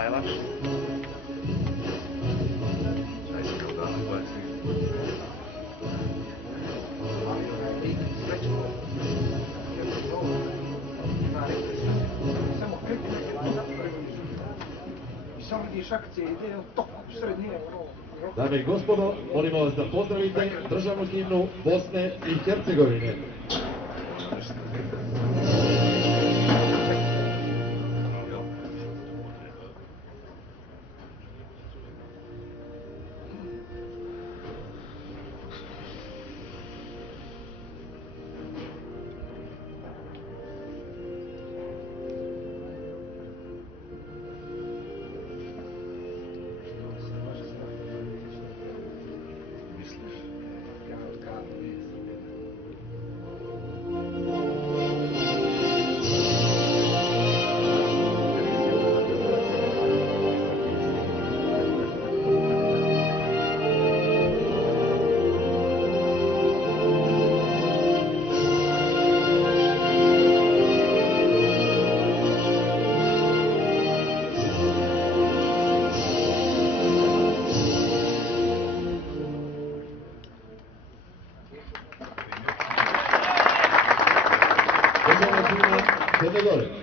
najlakše. Dame i gospodo, molimo vas da pozdravite državnu himnu Bosne i Hercegovine. Državna himna Crne Gore.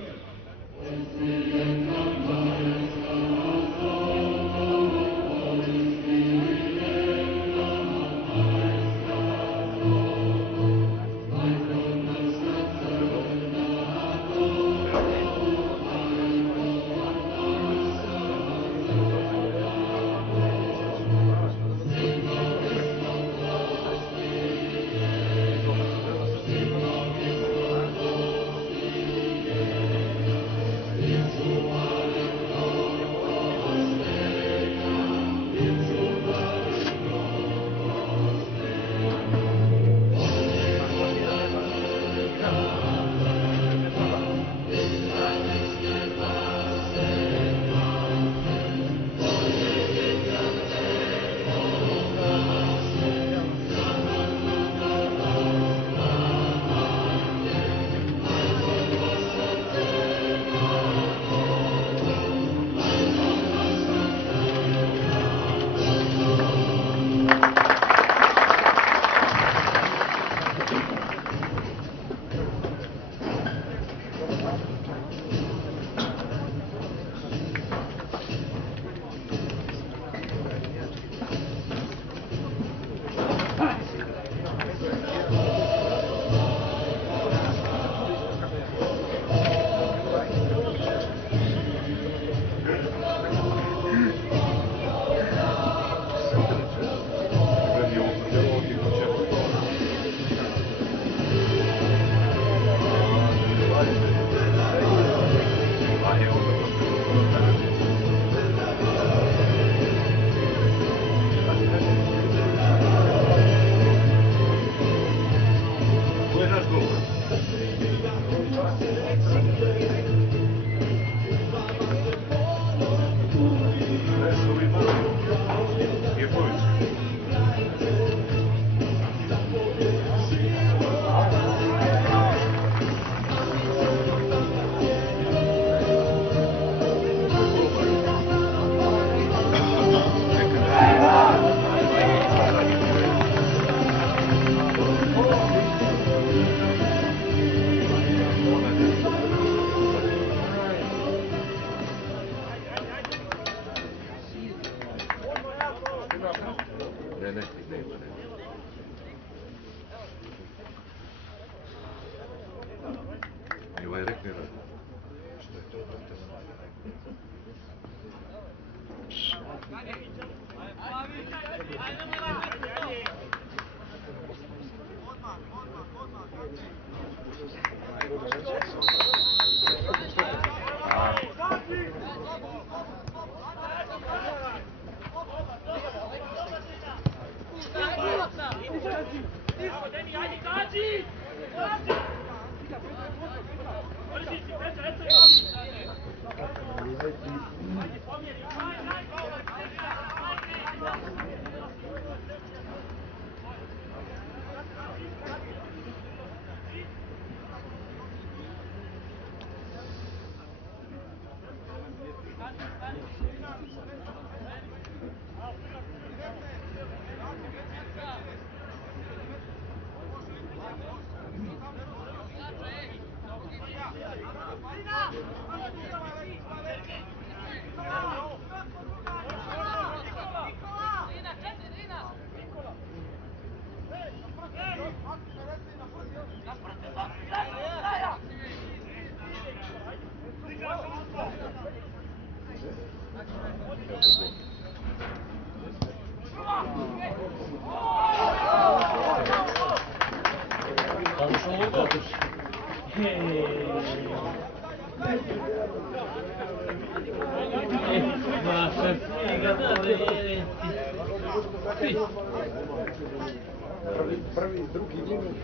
Prvi, drugi minut.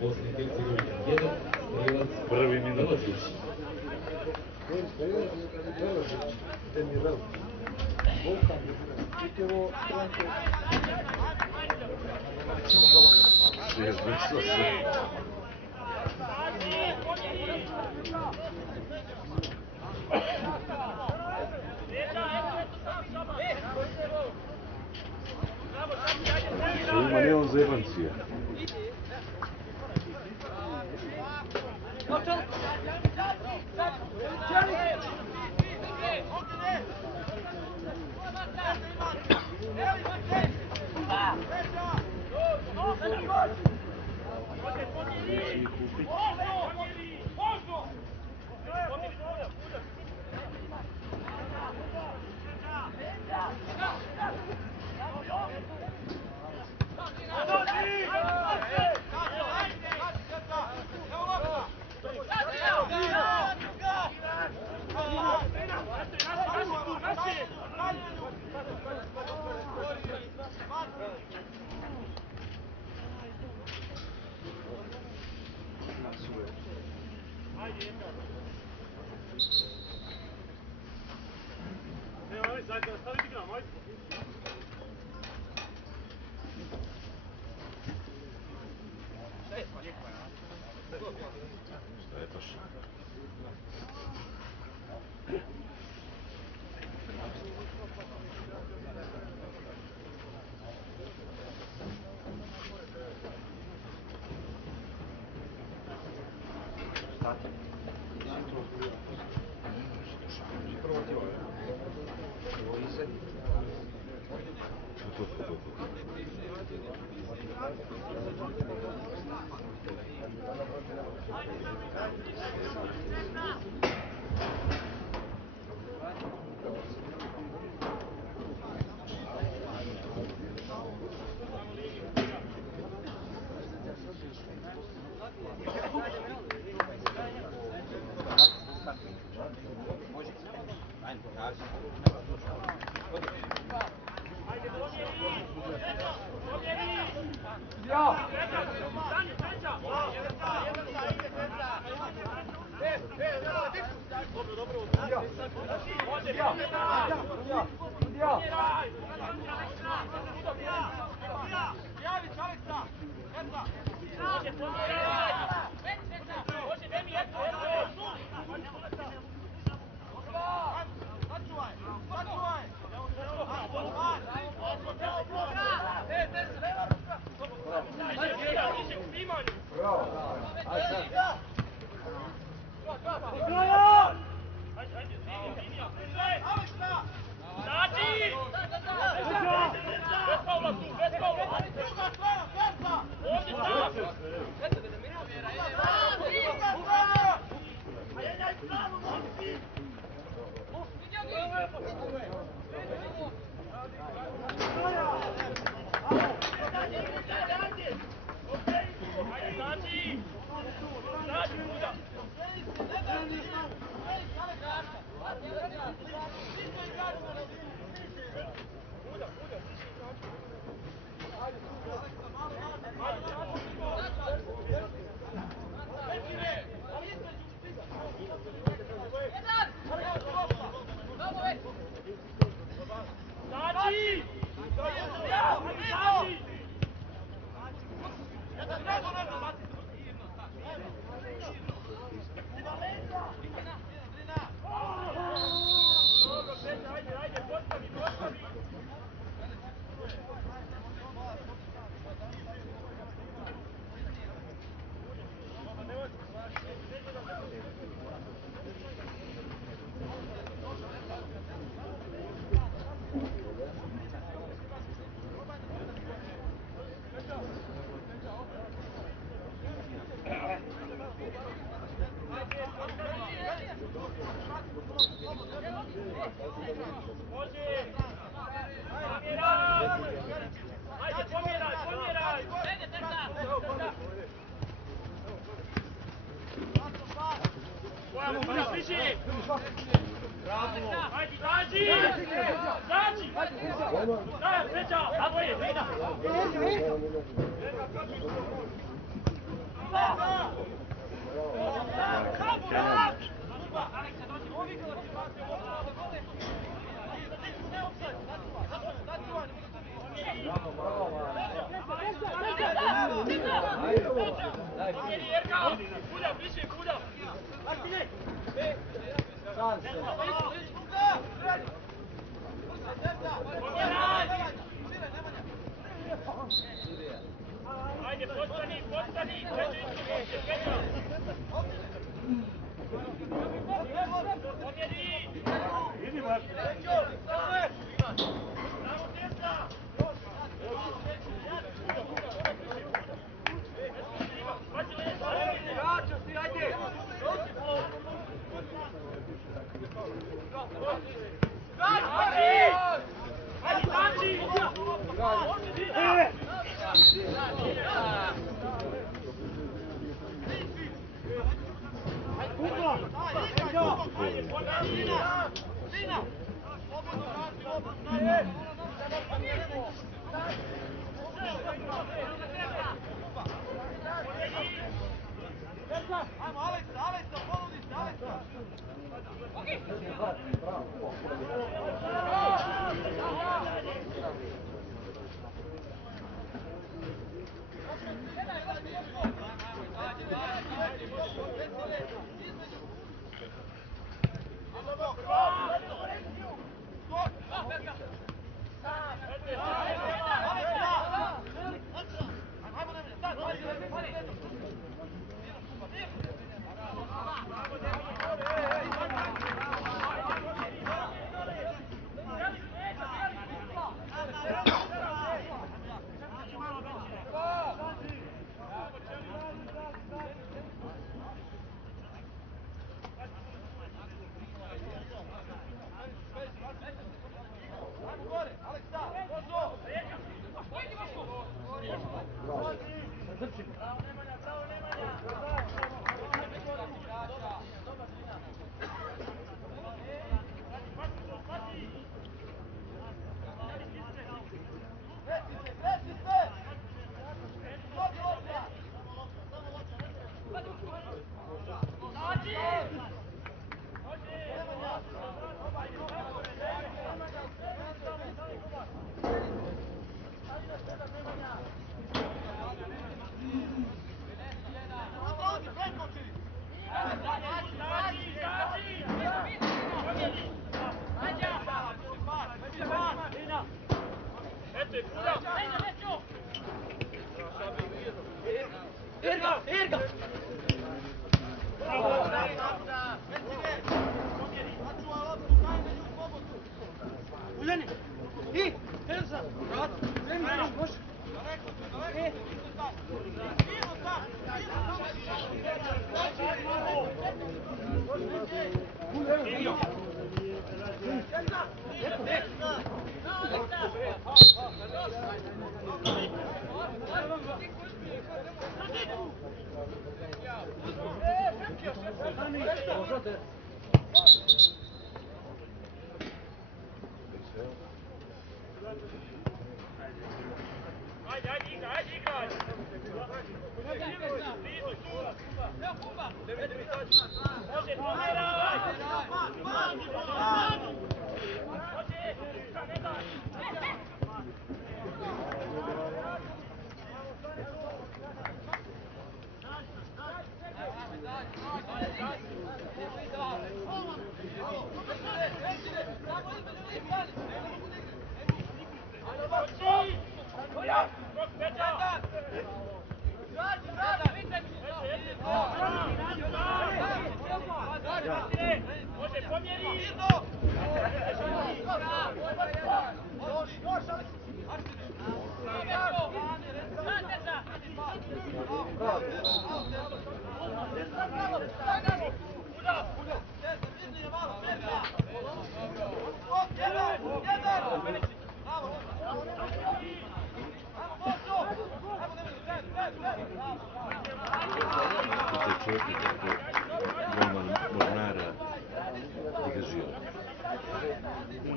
Bosna i Hercegovina 1, Prijevac Prvi minut. Milošić. Ima nije on zebancija.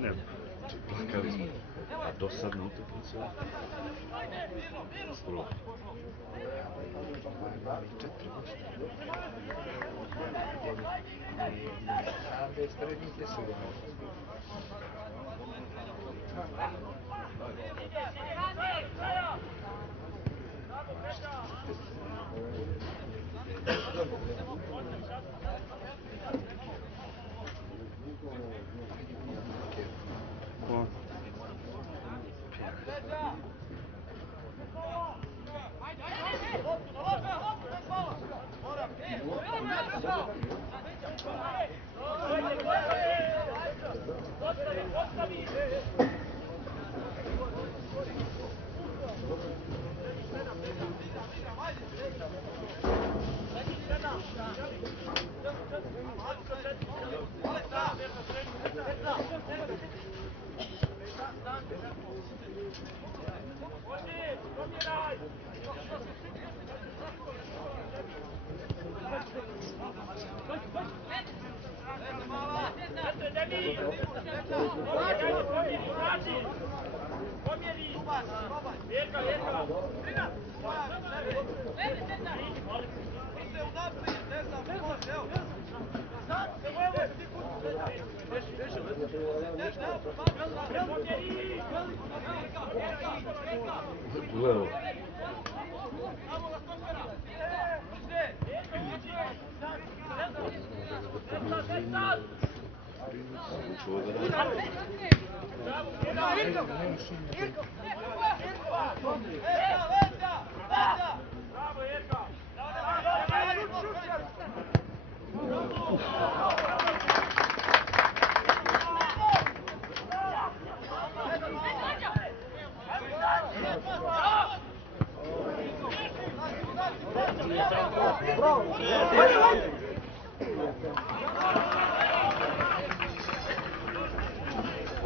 Ne, plakali smo. A dosadna utakmica. Skoro.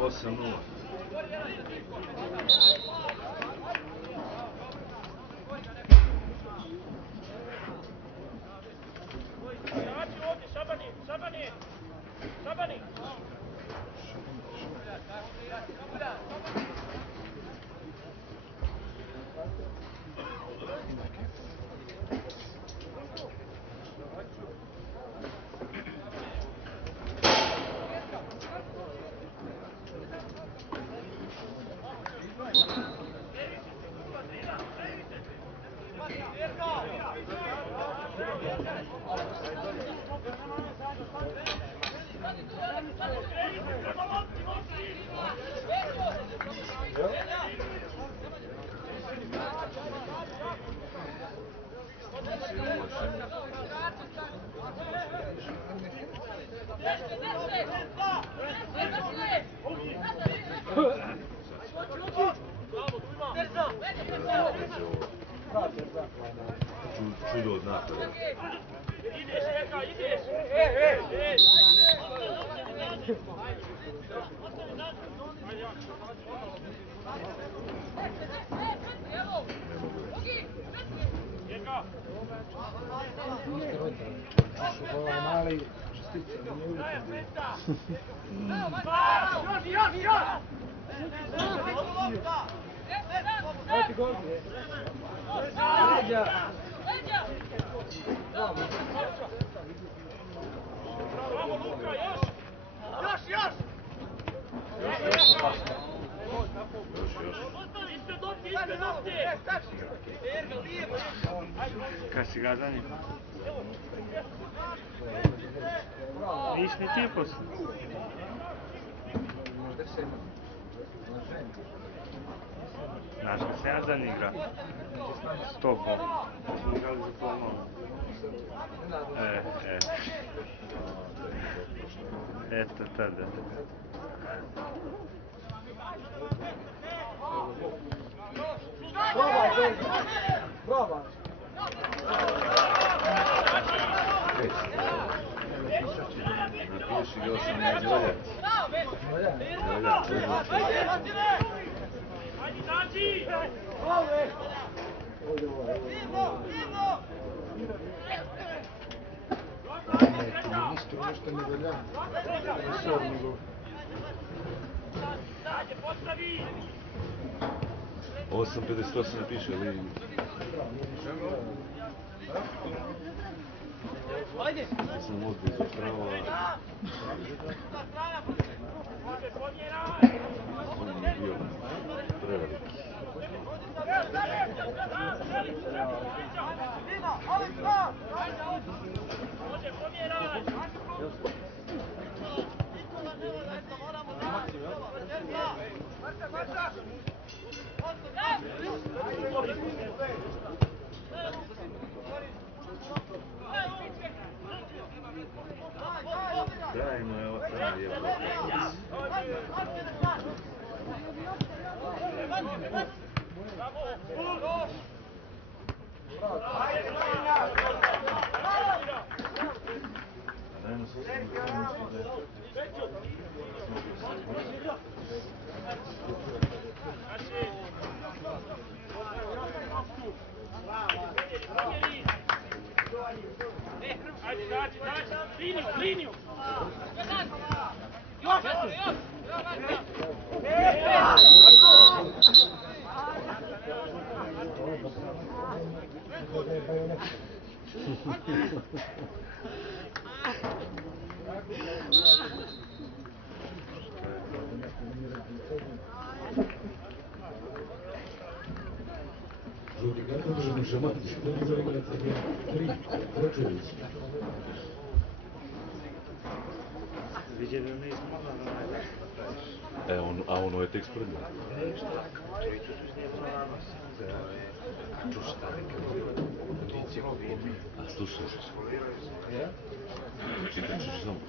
8-0. Čudo od napada. Ovaj mali čestica, nije Kaj si ga zanima? Nisi ni ti posle. Znaš da se ja zanigra? S tobom. Smo igrali za to malo. Eto tada. Probaj! Napiši ga 8 Đoljac. Ovdje Ministru nešto ne velja. Resor njegov. 8.58 ne piše, ali... Sam možda izoštrava... On je bio preveliki. Dajmo, evo tamo je Liniju! Žuti karton Šamatić, za eliminacija 3, Zračević. Viđeli ono izmala na onaj dan. A ono je tek spremno. A slušaj. Čekaj, samo.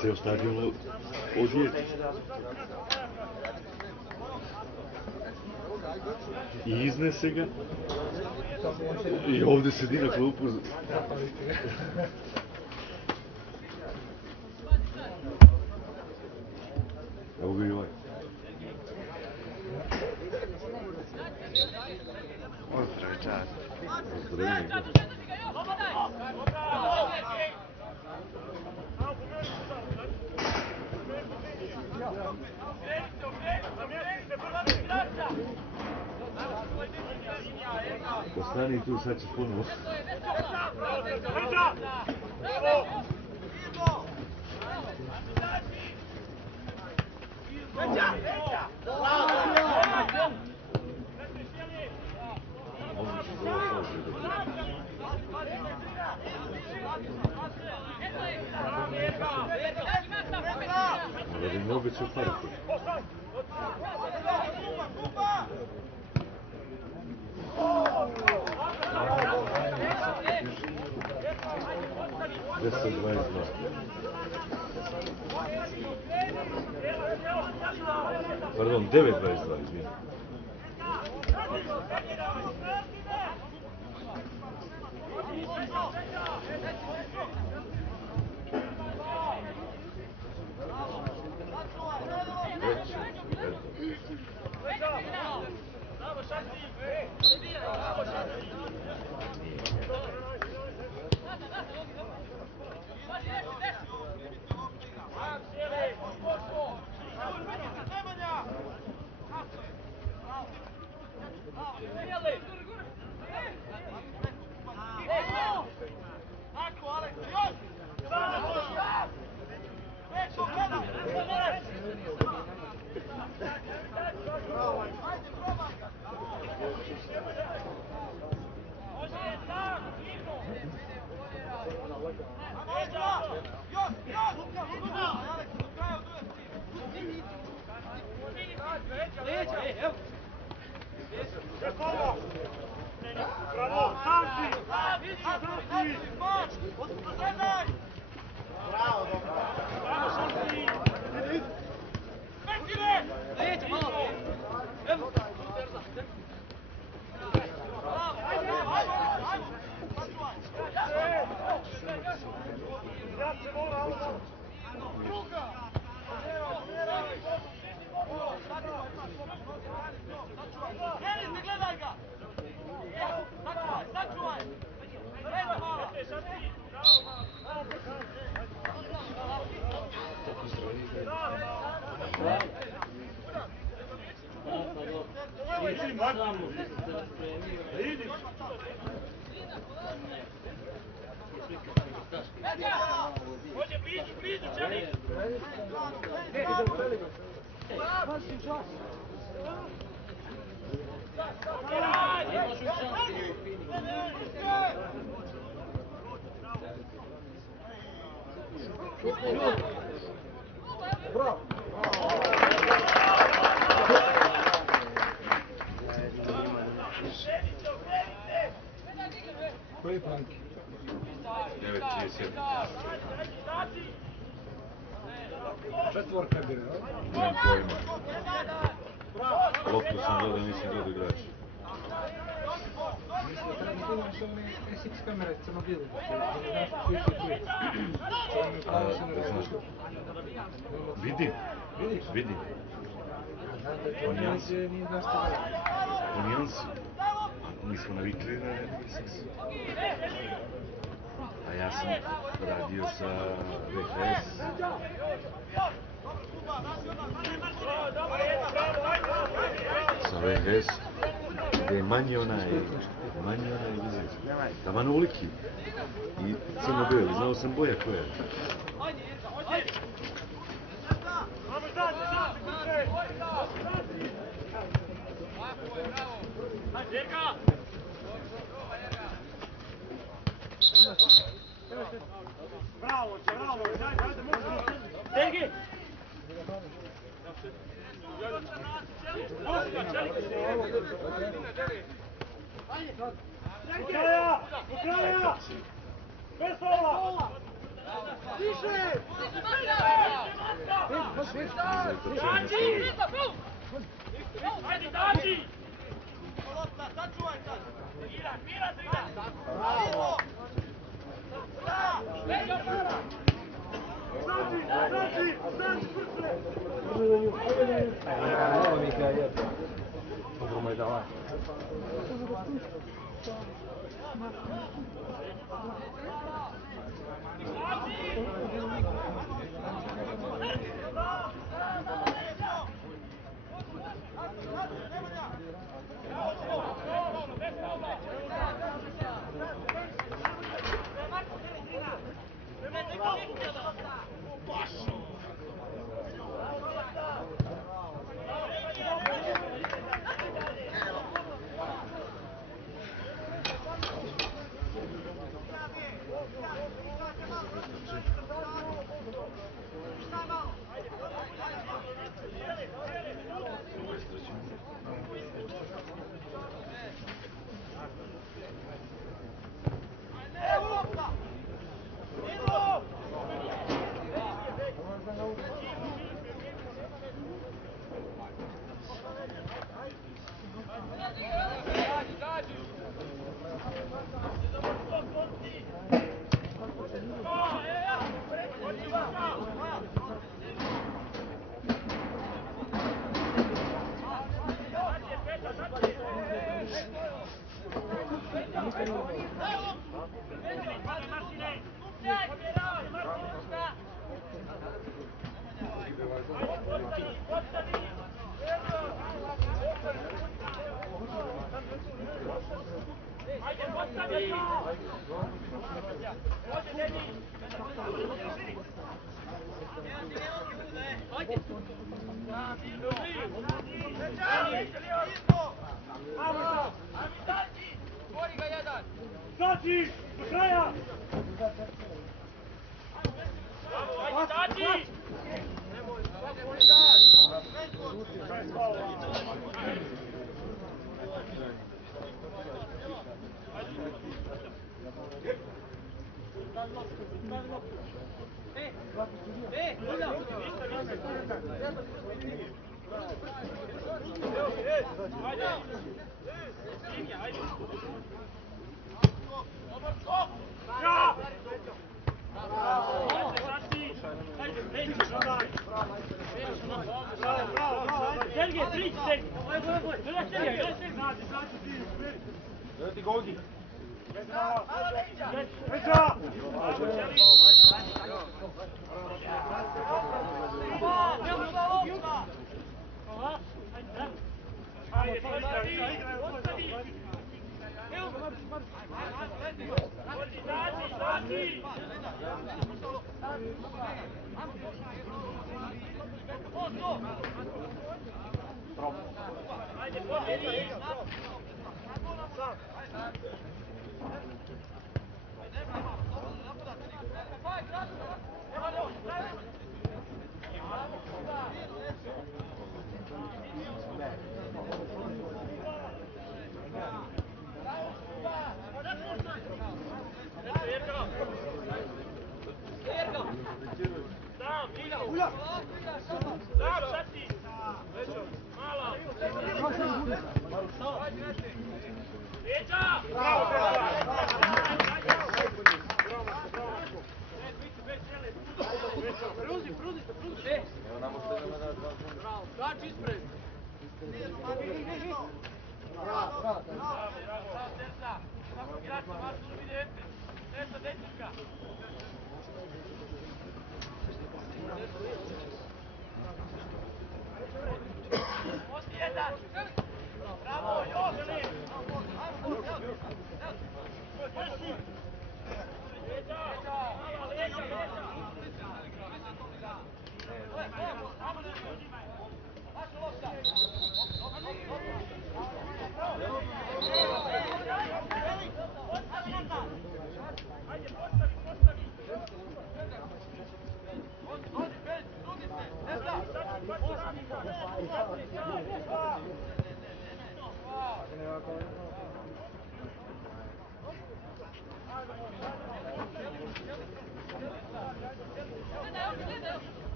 Ceo stadion odjeti. I iznese ga. I ovdje sedi na klupu. Evo ga i ovaj. Pozdrav, čast. Pozdravljeni ga. Ostani tu, sad ćeš ponovo. Da bi mnogo će upariti. Deset 22. Pardon, 9.22, izvijem. Martinu! Idi! Hoće blizu, Čani! Bravo! Koji planki? 9.37. Četvorka je bila, Nemam pojma. Loptu sam dodao, nisam dodao igrač. Mislim, treba da imaš one SX kamere crno-bijele, da ne znaš u svijetu tu je. Znaš, vidim. Vidim. Znam da je to nijansi, nije znaš što gleda. U nijansi. Mi smo navikli na SX. A ja sam radio sa VHS. Sa VHS. Gdje je manji onaj vizir. Taman uliki. I crno-bijeli. Znao sam boja koja je. Bravo, ajde, možemo. Sergi! Do kraja! Bez sola! Više! Ajde, dači! Mira se igra! Bravo! Evo mi ga jedno. Dobro mu je dala. Dači! Do kraja! Ajde, dači! Sergej, priđi se! Ti ga ovdje. Peđa! Ajde,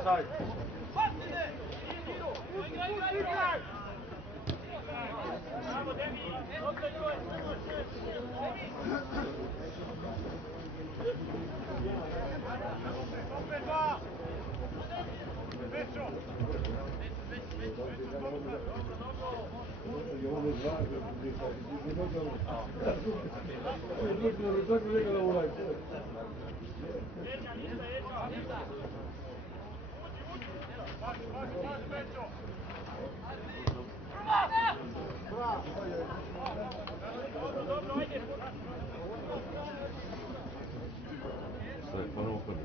Šta je ponovo kod njih?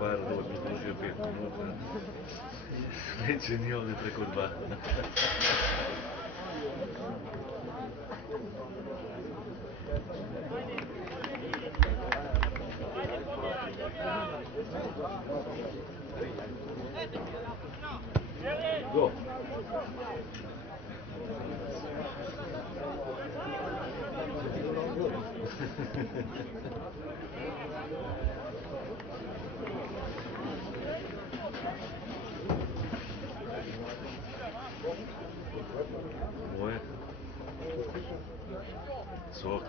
Bar ovo mi dužio 5 minuta. Neće ni ovdje preko 2. Go! Moje. Sok.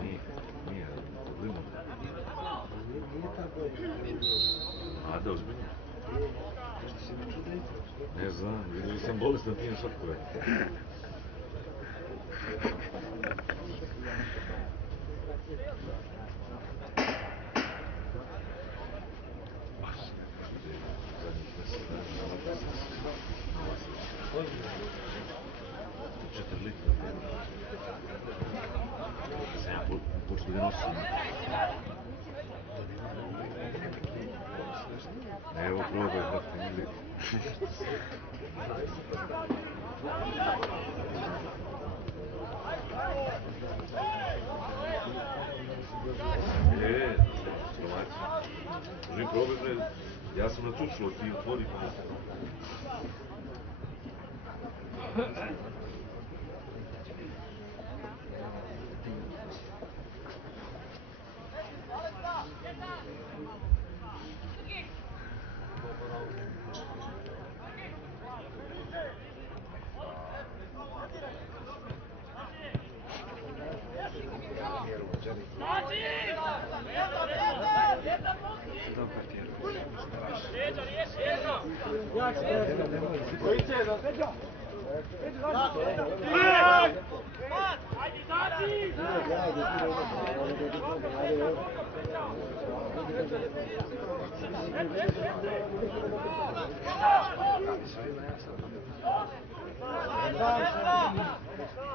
Nije, limon. A da, ozbiljno. Ne znam, vidio sam bolestan, pijem sokove. Baš ne čude, zadnjih 10 dana. 4 litra. Sam ja počeo da ga nosim. Evo probaj, brate, vidi. Slovaci. Možem probaj, bre. Ja sam na tučilo, ti otvori pa nešto.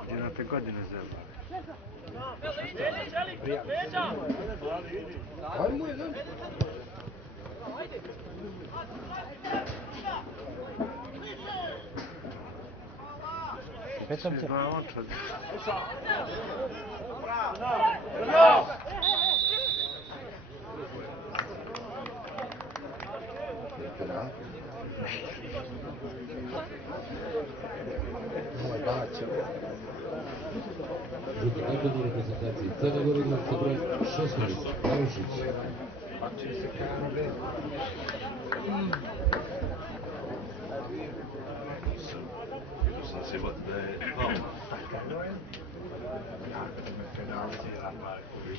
Jednate godine zelo. Ajmo jedan. Već sam te. Žuti najbolji reprezentaciji Crne Gore sa brojem 16, Marušić. Sam se bat da je pao.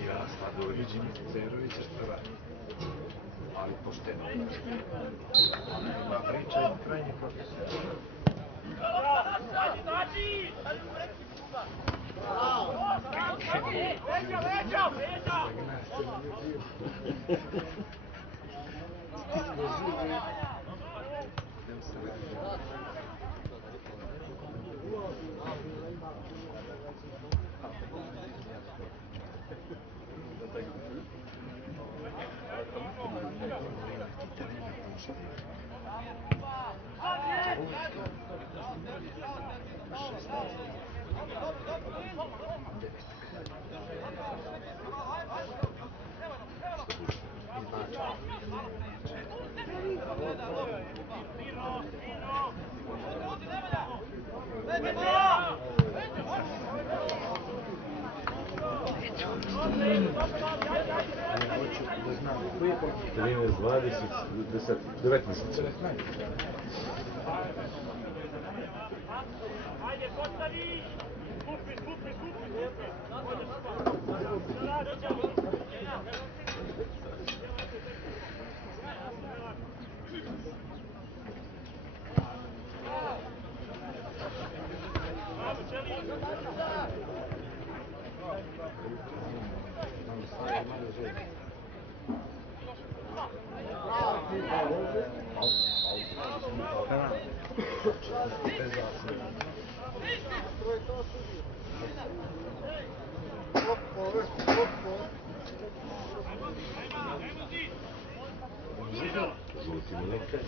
Ja stvarno vidim Cerovića prva. Ali pošteno. Priča je krajnje profesionalno. Тренер 20, 10, 19. Žuti milike.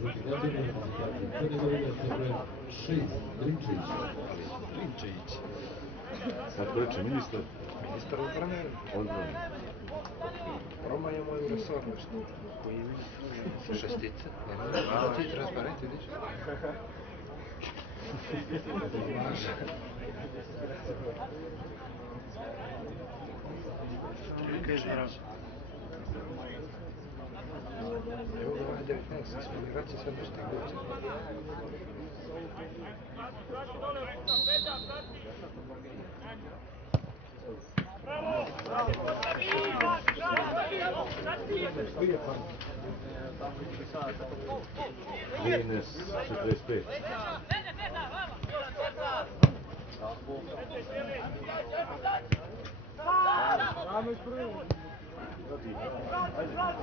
Žuti najbolji reprezentaciji Crne Gore sa brojem 6, Drinčević. Drinčević. Sad preče ministar. Ministar odbrane. Odbrane. Roma je moj resor nešto. Koji je ministar? Šestica. Nema ti transparent, vidiš? Evo ga ovaj 19, ispoliraci sad nešto gleće. Vines 45.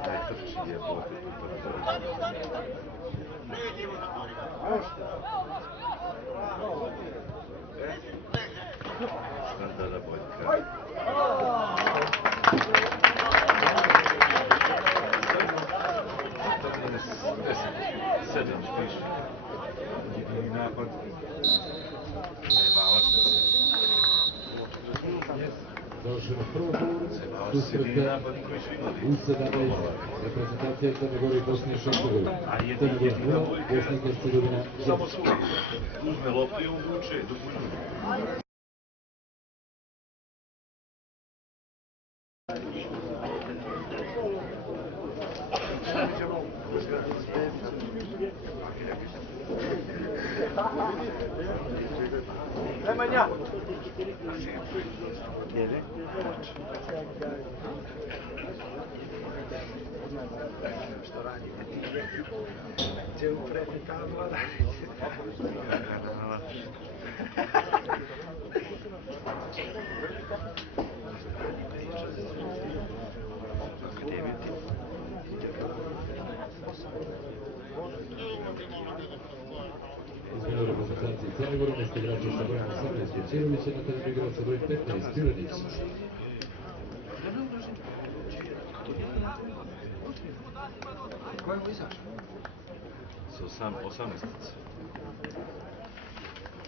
Najtrči je bote. Standarda Boljka. susreta u 17 reprezentacije Crne Gore i Bosne i Hercegovine. Crna Gora 0, Bosna i Hercegovina 1. Samo svoj. Uzme loptu i on vuče do bunju. Nemanja! Što radite? Gdje uprete tabla radite? Izmjena reprezentacije Crne Gore, mjesto igrača sa brojem 18 Jecirovića, na terenu igrač sa brojem 15 Piranić. Ko je ovo izašao? Sa 18.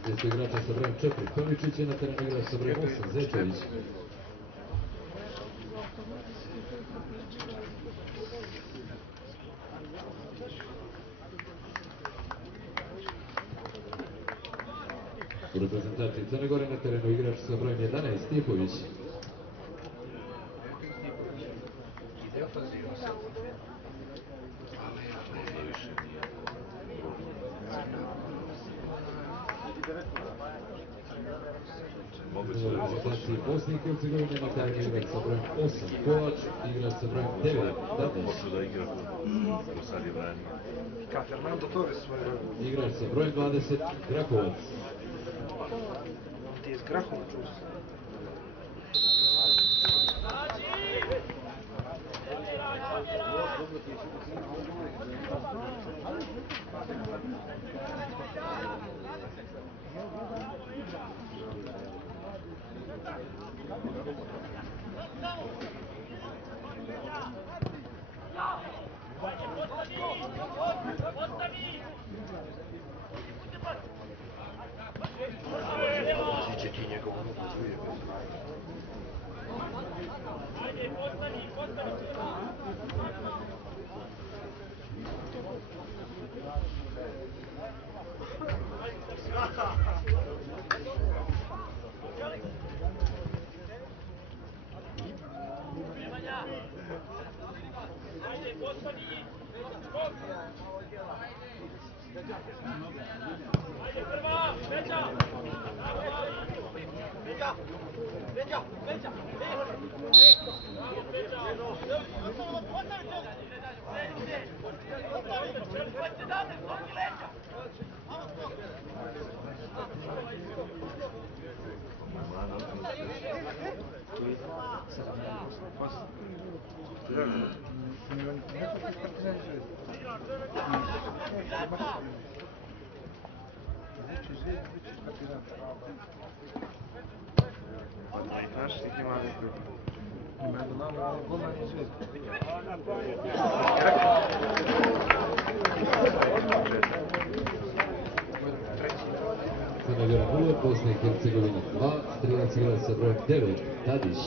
Mjesto igrača sa brojem 4 Tomičić, na terenu igrač sa brojem 8 Zečević. U reprezentaciji Crne Gore na terenu igrač sa brojem 11 Stijepović. Ide ofanziva sad. U reprezentaciji Bosne i Hercegovine na terenu igrač sa brojem 8 Kovač, igrač sa brojem 9 Dadić. Počeo da igra ko sad je branio. Ka Fernando Torres svoj rad. Igrač sa brojem 20 Grakovac. Ti je s Grahom čuo. Ziće ti njegovu ruku. Crna Gora 0, Bosna i Hercegovina 2, strelac igrač sa brojem 9 Tadić.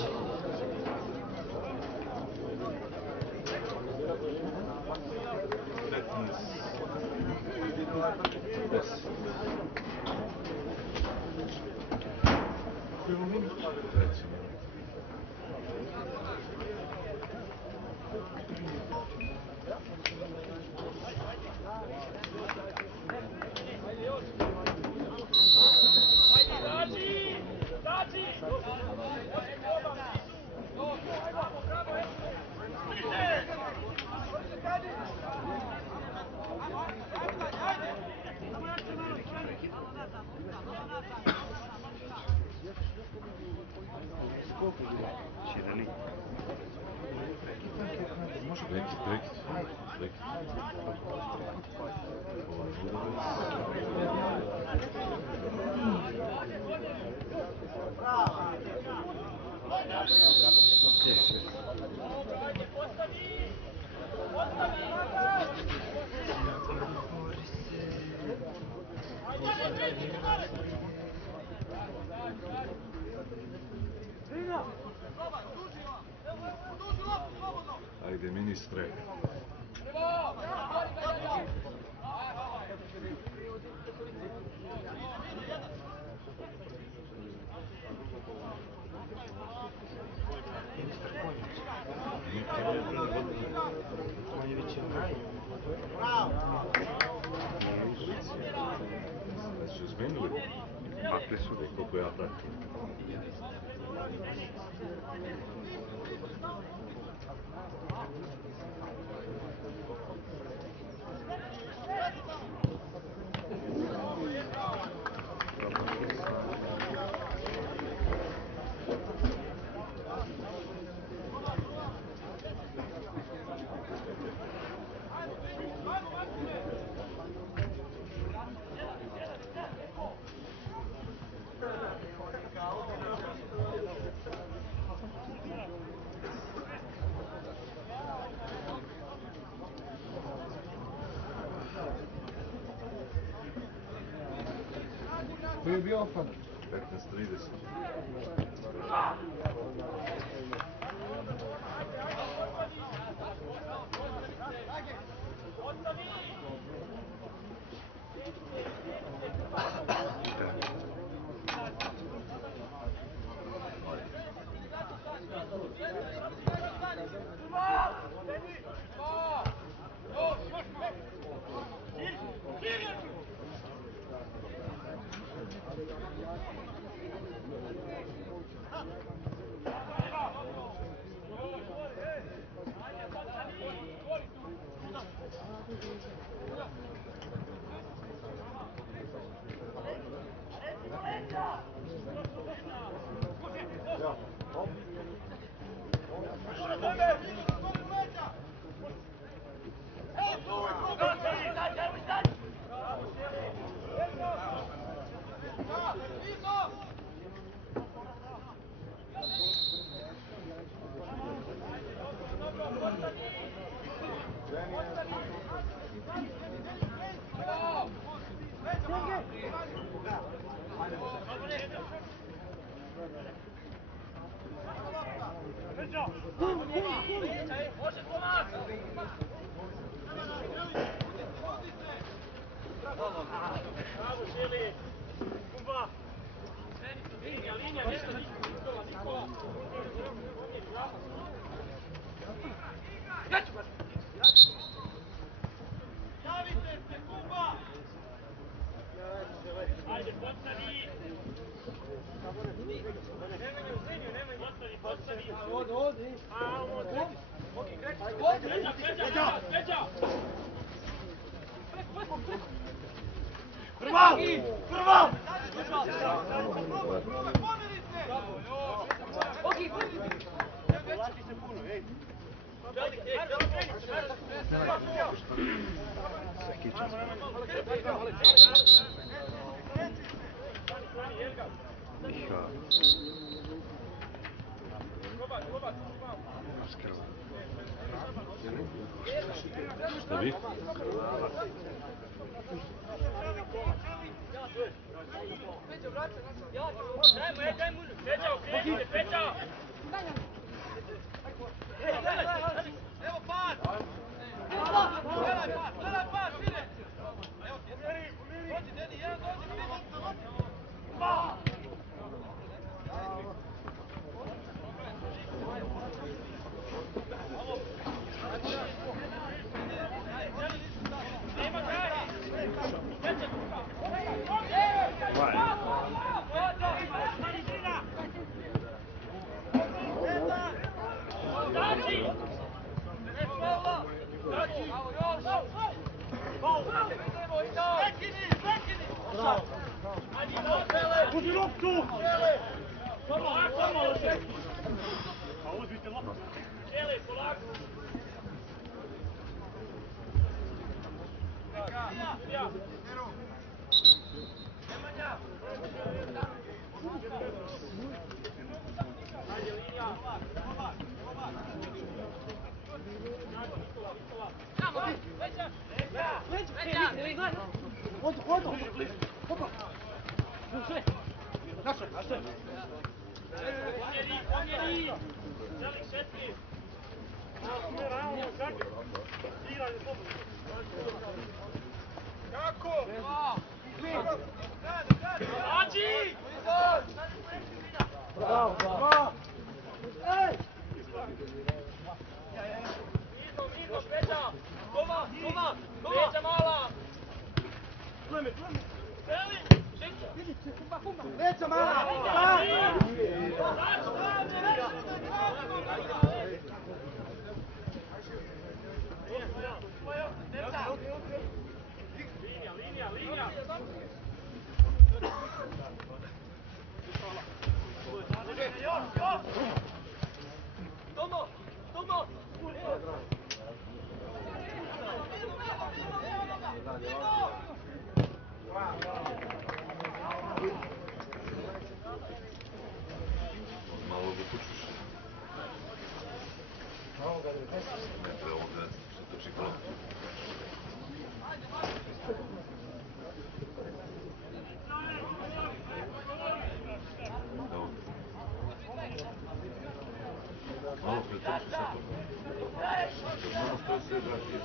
Ajde, ministre. Konjević je onaj. Da su izmenili. Kakvi su? Koliko ja pratim. Koji je bio ofan? 15:30. Šta vi? Malo ga pučuš. Ne, to je ovdje što trči kolom. Malo pretrči sa tom. Samo što je sve vratio.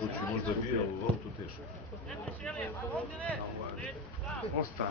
Kući možda bija u auto teško. Ostane.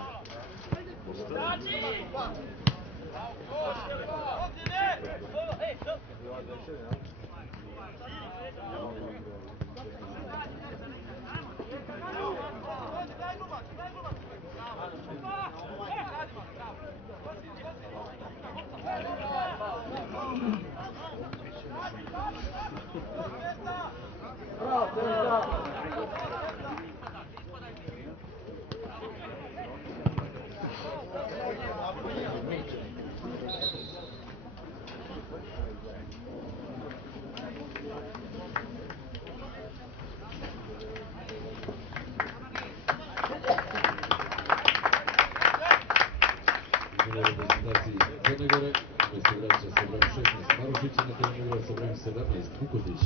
Crne Gore, koji se vraća sa brojem 16 Marušić i na terenu igra sa brojem 17 Kukotić.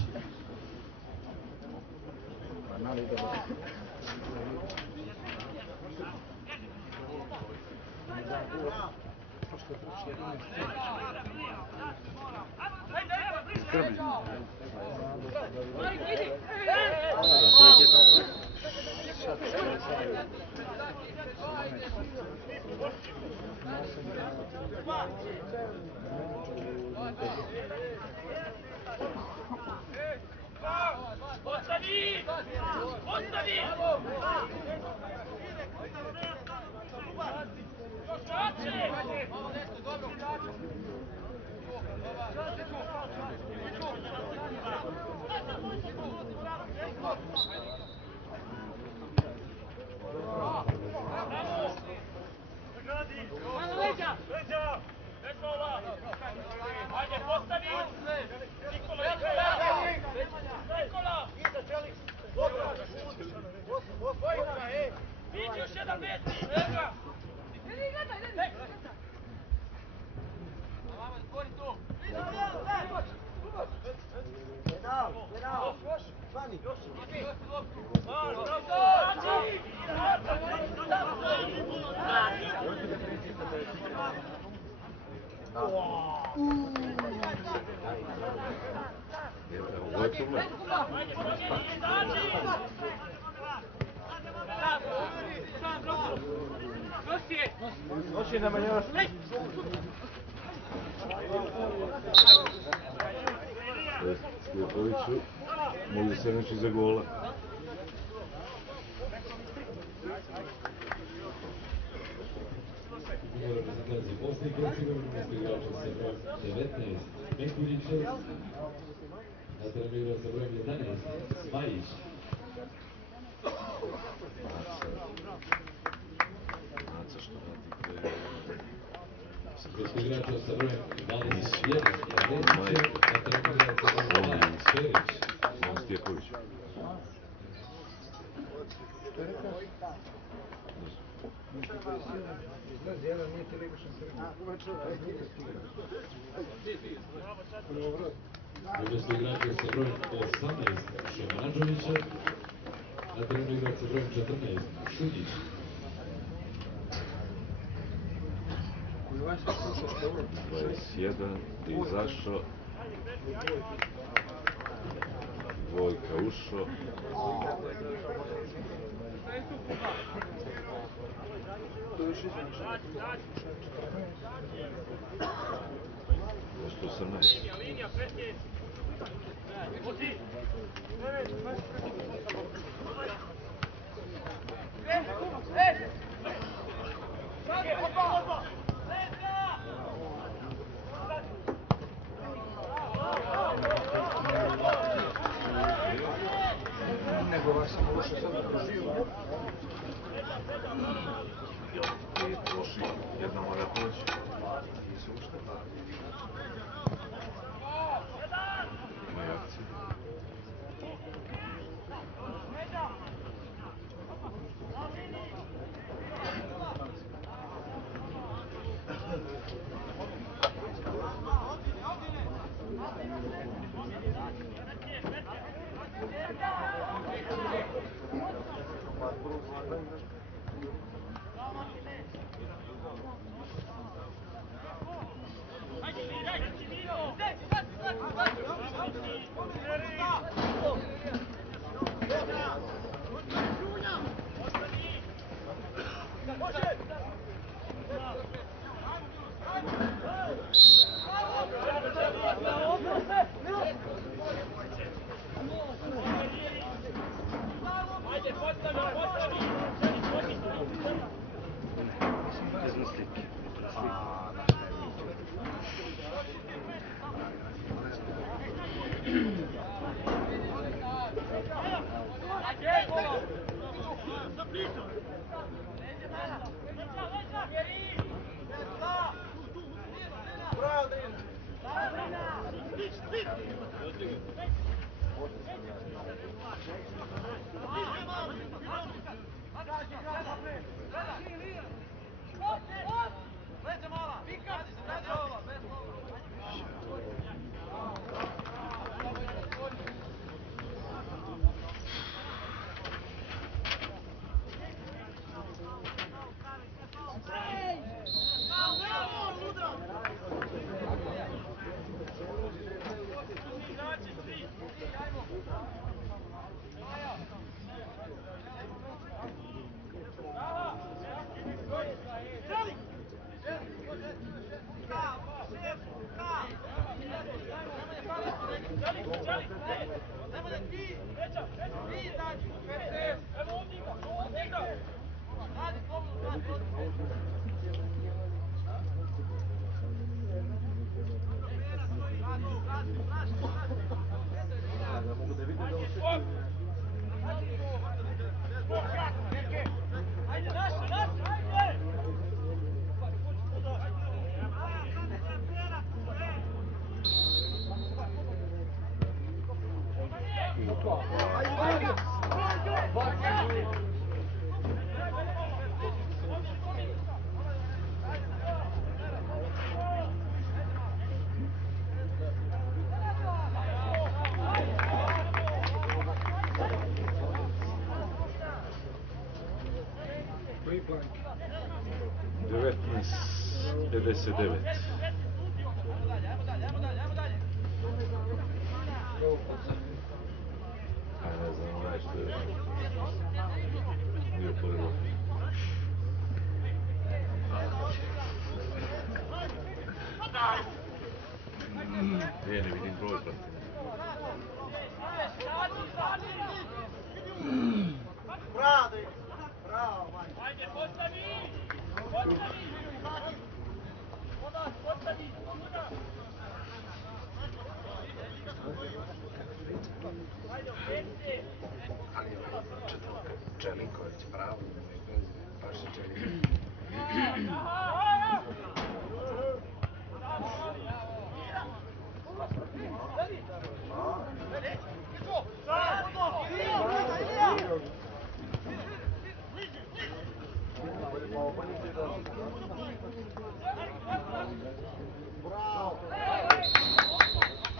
Ovo je problem. Noći na manjor. Slijepoviću mogu se naći za gola. Ima reprezentacije Bosne i Hercegovine umjesto igrača sa brojem 19 Mekulićev, na terenu igra sa brojem 11 Smajić. Maca što radite? Umjesto igrača sa brojem 21 Adesićev, na terenu igra sa brojem 2 Perić. On Stjepović. Izlazi, jedan nije ti rekao što sam rekao. Umjesto igrača sa brojem 18 Šemanadžovića, na terenu igra sa brojem 14 Šunjić. Koji vas je slušaš dobro? 21 izašao. Dvojka ušao. To još izvan šta? 118. Nego vas sam ušao sad okružio. Loši. Jedna mora poći. Imaju akciju. Koji plan? 19:59. A ne znam, onaj što je bio prvo. Ne vidim broj, brate. Bravo, bravo, Mike. Ajde, postavi! Postavi! Ali ovaj četvrka, Čelinković, bravo, baš je Čelinković.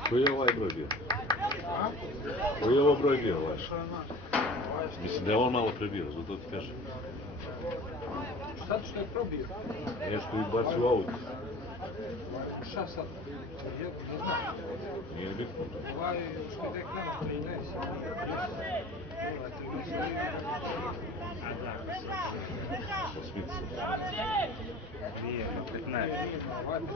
Koji je ovaj broj bio? Koji je ovo broj bio vaš? Mislim da je on malo prebio, zato ti kažem. Sad što je probio? Nešto ih baci u auto. Šta sad? Ne znam. Nije bitno. Ovaj što ide k nama, koji ne se. Sa Svica. Nije, 15. Ovaj 15.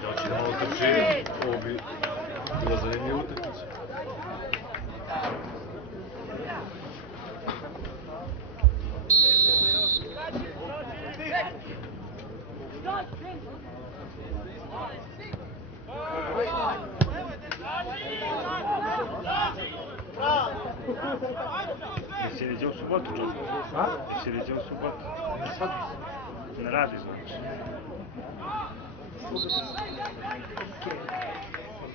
Znači da malo trči, ovo bi bila zanimljiva utakmica. Jesi vidio u subotu, čovjek? A? Jesi vidio u subotu? Sad? Ne radi, znači.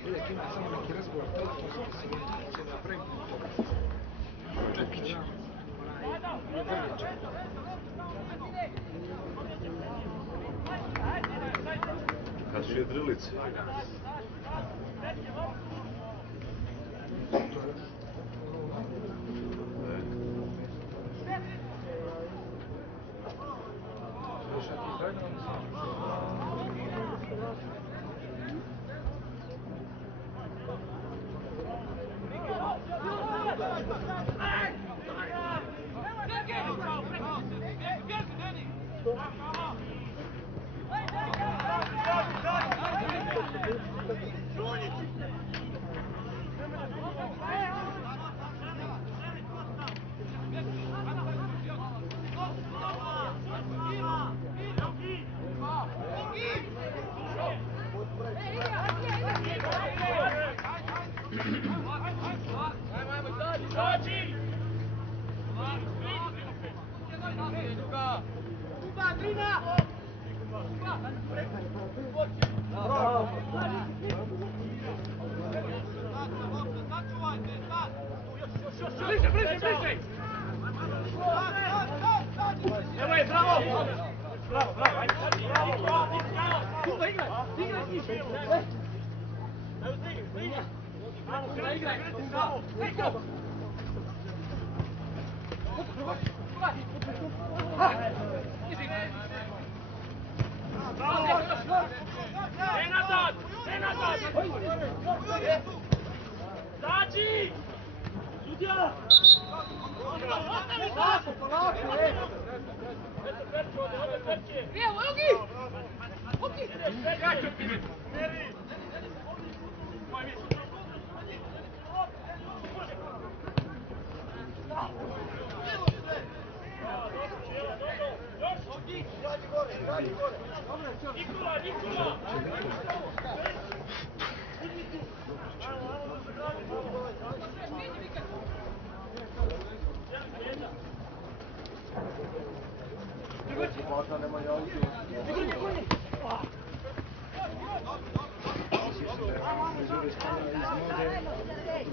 Uvijek ima samo neki razgovor, telefonski se će napraviti Čekić. Onaj Vrljić. Kad su jedrilice? Bravo!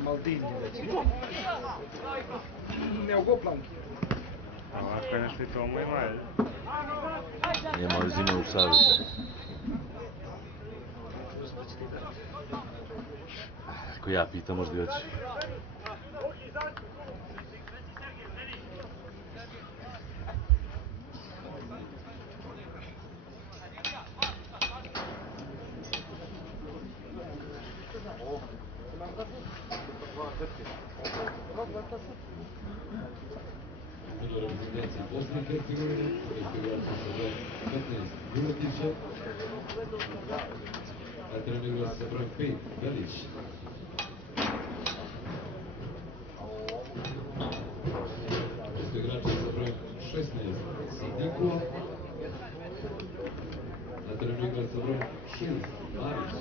Maldini, recimo. Ne ogoplanki. Ovako je nešto i tomu ima, je. Njema uzimaju savjete. Ako ja pitam, možda i hoće. Među reprezentacije Bosne i Hercegovine, igrača sa brojem 15 Miletića, a trenira sa brojem 5 Galić. Isto igrača sa brojem 16 Sidiko, a trenira sa brojem 6 Marić.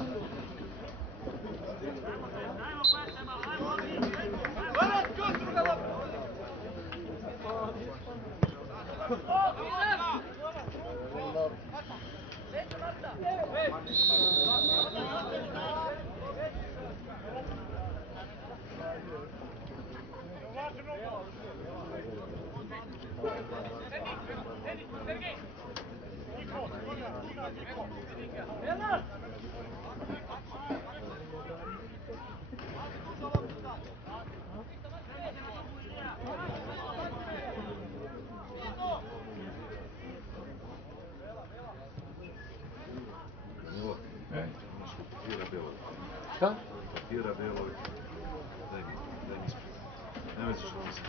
Šta? Papira belo, daj mi ispred. Ne misliš što mislim.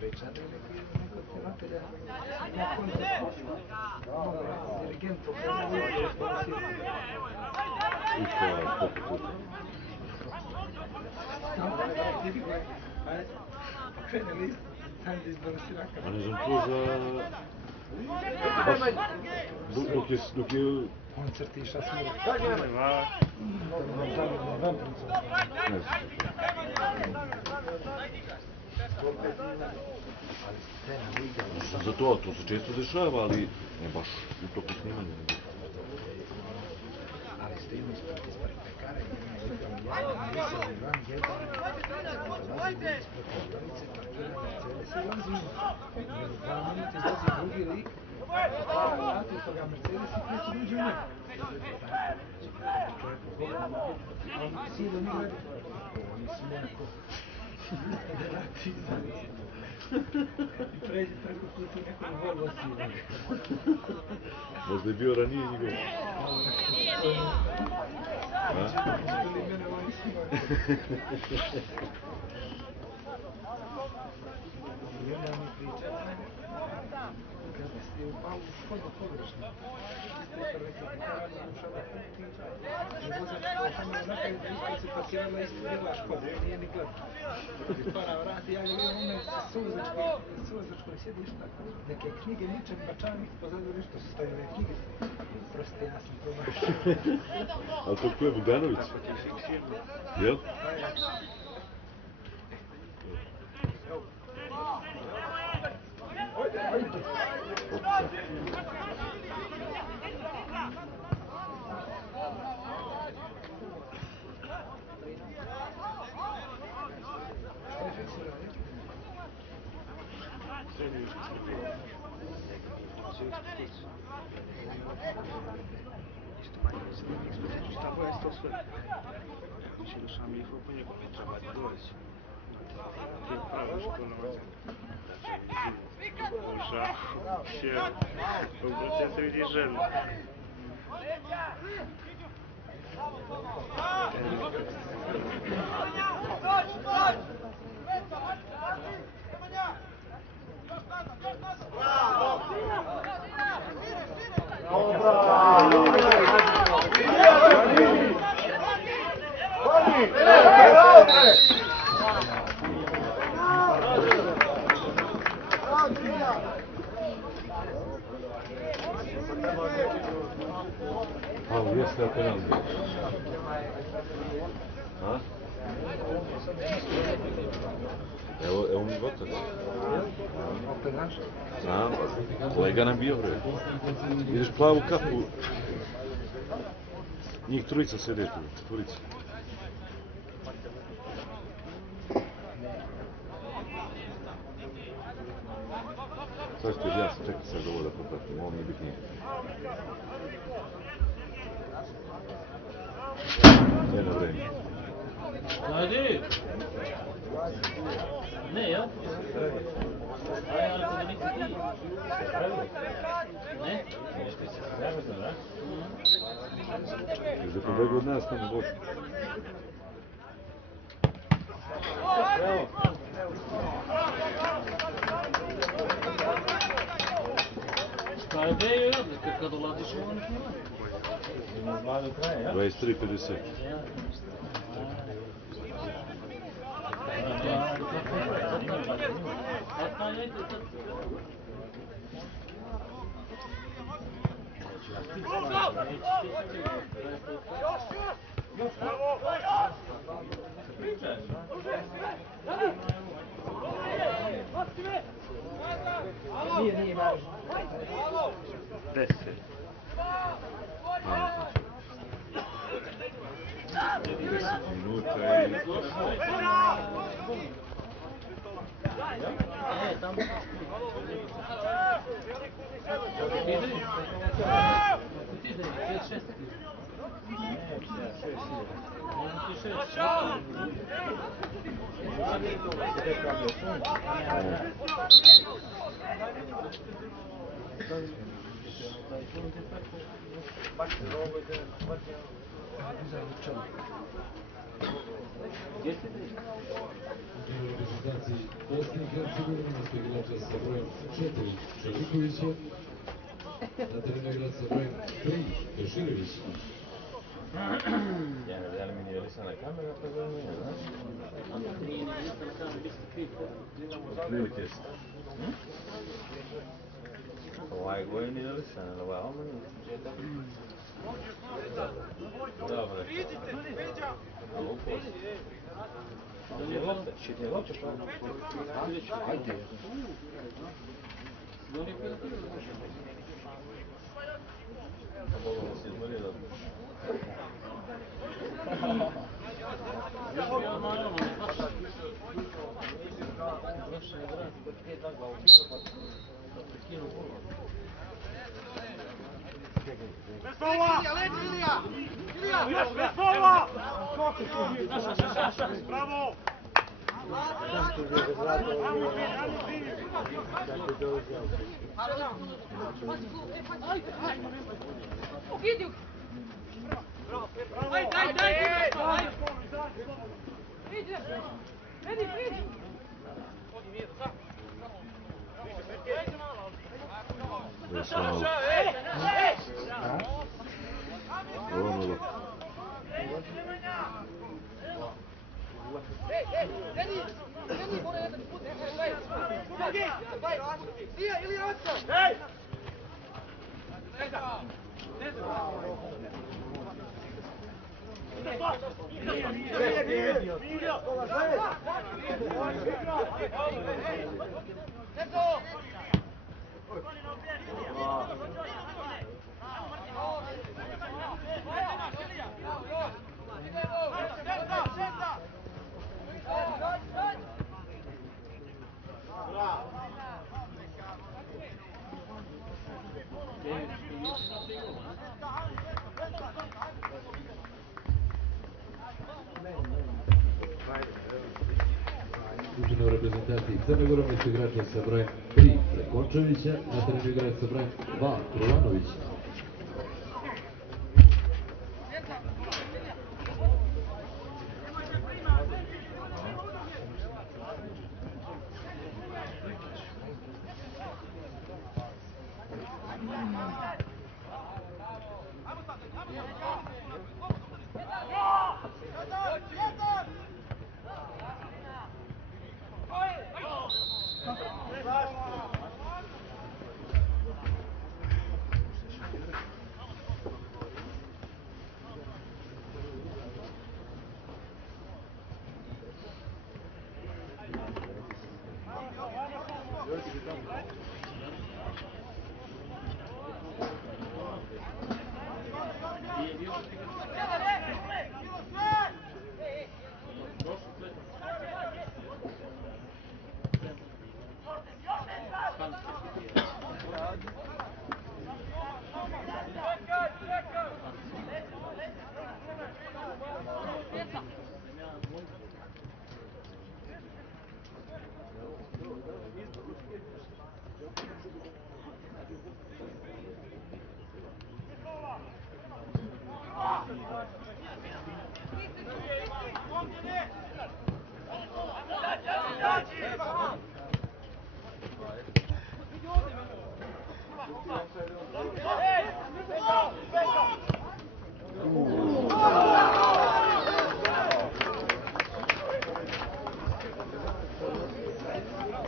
Pričate neko pjevatelja na koncertu. Dirigent okrenuo Poput. krene list, tam da izbalansira A kako. ne znam ko za... Dok je... Koncerti, šta smo rekli? Ne znam. Za to se često dešava, ali ne baš u toku snimanja. Ali stojimo ispred pekare, nisam van jedan, dolazi ispred prodavnice, parkira Mercedes i lazi u 2 minuta izlazi drugi lik, otvara vrata i toga Mercedes i kreće da uđe u njega. Čovjek pogleda, a on sije do njega, ovo nisi neko, ne vrati i pređe preko puta u nekom Volvo sije. Možda je bio ranije njegov. Bili mene oni snimaju. I onda mi priča kada si upao u Škodu pogrešno. Ste prvi karađe ušao da kupi i vozač koja tamo je napravio da ispred se parkirala isto bila Škoda, nije ni gledao. Para vrati, ja vidio onaj suvozačkoj sjediš tako, neke knjige ničem bačanik pozadu nešto su stavile knjige. Proste, ja sam promašao. Ali to ko je Bogdanović? Jel? Isto manje se da mi eksplicitno šta boja isto sve. Više došao mi ih po njegu, ne treba da dođe. Ti je pravo što nađe. Uža, sjeo. U bruce se vidi žena. Ali jeste ako nam bi. A? Evo mi gotovi. Znam, kolega nam bio bre. Vidiš plavu kapu. Njih trojica sede tu, četvorica. Sad ćete ja sam čekaj sad ovo da popratim, ovo mi je bitnije. Jedno vreme. Ajde! Ne, jel? Ajde, ako da nisi ti. Ne? Još da pobegu od nas, tamo došli. Šta je ideja, kad dolaziš ovo ne snima? 23:50. Nije važno. 10. 10 minuta i... U reprezentaciji Bosne i Hercegovine nasto igrača sa brojem 4 Čelikovića, na terenu igrač sa brojem 3 Beširević. Ja eliminisana kamera, pa za nije, znaš? Nije eliminisana kamera, bi se krivo. Otprilike jeste. Ovaj go je eliminisana, ali ovaj ovo nije. Dobro. Ali upos. Gdje lopta? Gdje lopta? Ajde. Boga se izmorio da... Bravo! učine u reprezentaciji Crne Gore umjesto igrača sa brojem 3 Prekončevića, na terenu igrač sa brojem 2 Krulanović.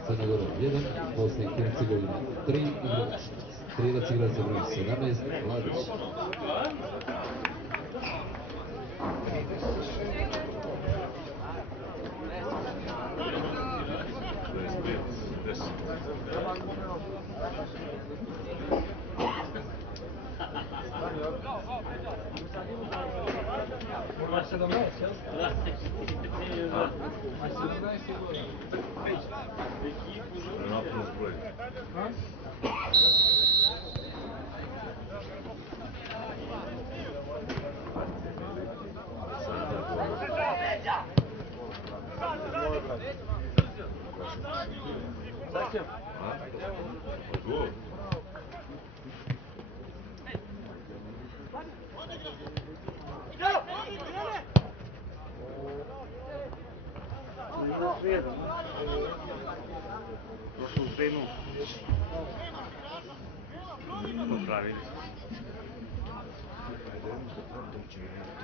Crna Gora 1, Bosna i Hercegovina 3 igrač. Strelac igra sa brojem 17, Vladić. Ima 17, jel? Ma 17 je godina. Napno zbroj. Gol. Došlo u 2-0. Popravili.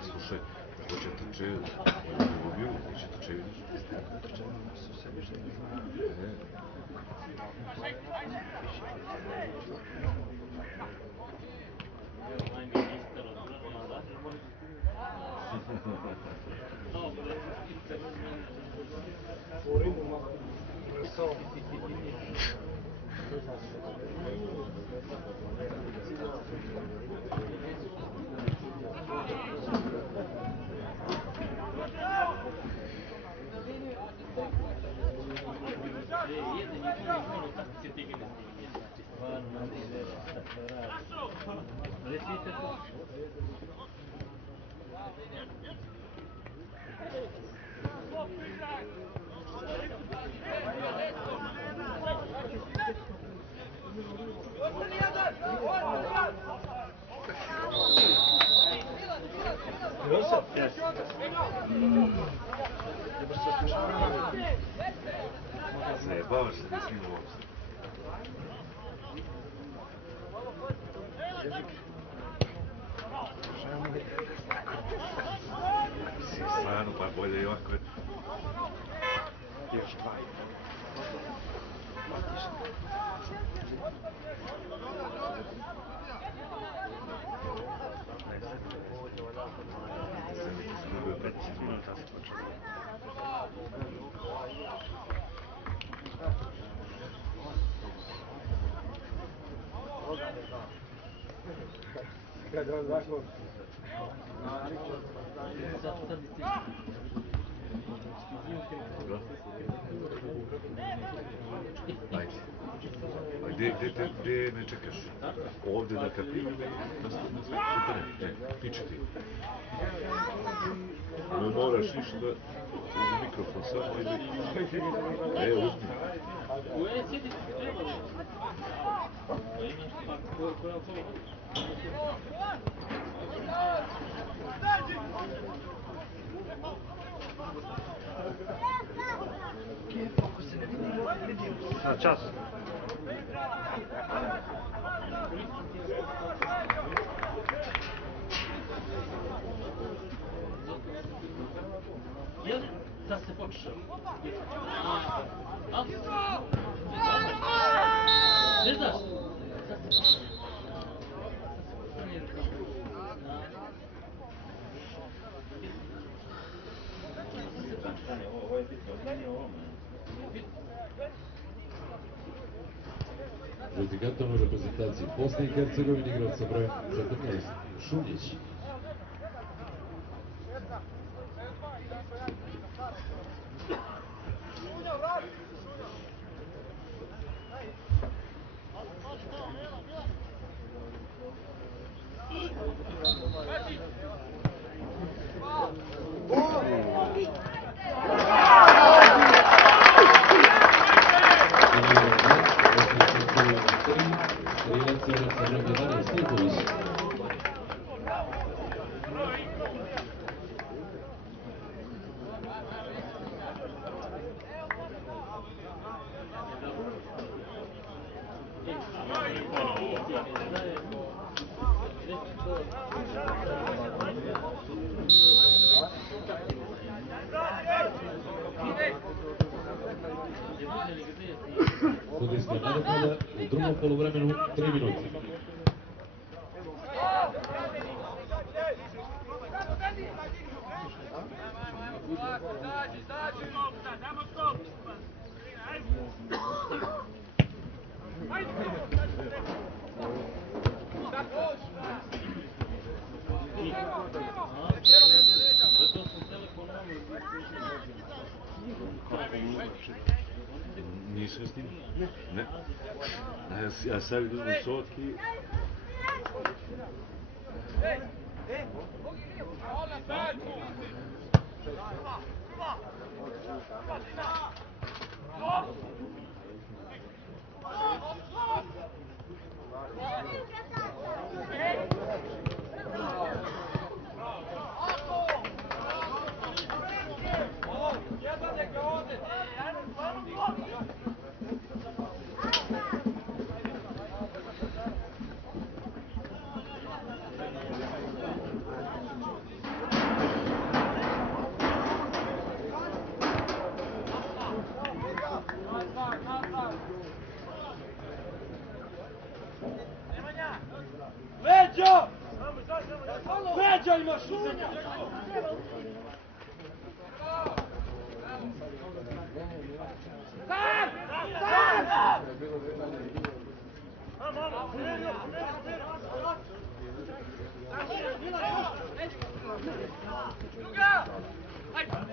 Slušaj, hoće trče, ubio, će trče, vidiš? Zajebavaš se da snima uopšte. Si stvarno, pa bolje i ovako. Još dva. Dobro. Ajde. A gdje me čekaš? Ovdje na kapiju ili na stupene? Ne, piče ti. Ne moraš ništa da uz mikrofon samo ili... uzmi. Na čas. Sad se počeo. Ne znaš? Žuti karton u reprezentaciji Bosne i Hercegovine igrač sa brojem 14, Šunjić. Sudijska nadoknada u drugom poluvremenu 3 minute. Nisam s njim? Ne. Ja stavim uzmem sotki. Veđa ima šunja! Sad! Sad!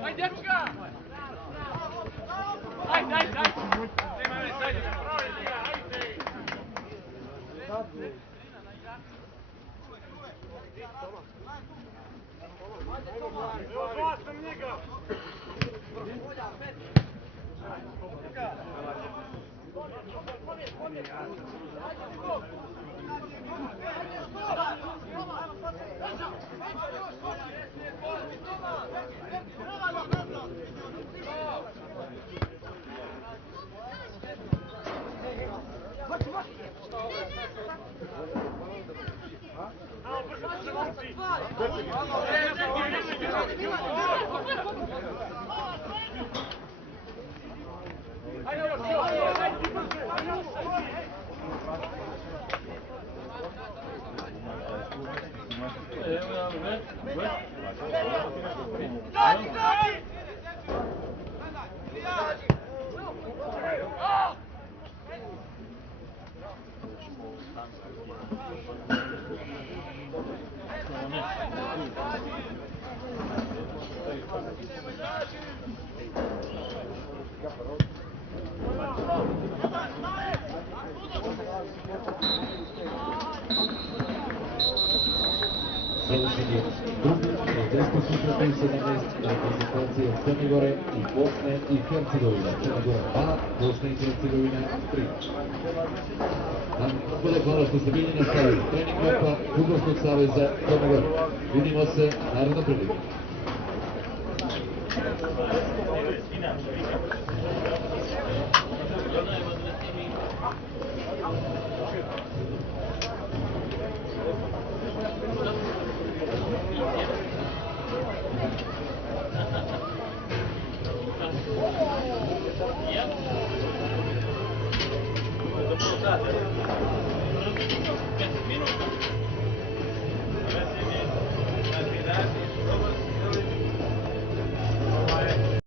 Ajde, dječka! Ajde! Nema me sad, ajde! Thank you. završen je drugi nedeljski susret u 17 reprezentacije Crne Gore i Bosne i Hercegovine. Crna Gora 2, Bosna i Hercegovina 3. Gospode, hvala što ste bili na stavu trening grupa Fudbalskog saveza Crne Gore. Vidimo se narednom prilikom. Minuta.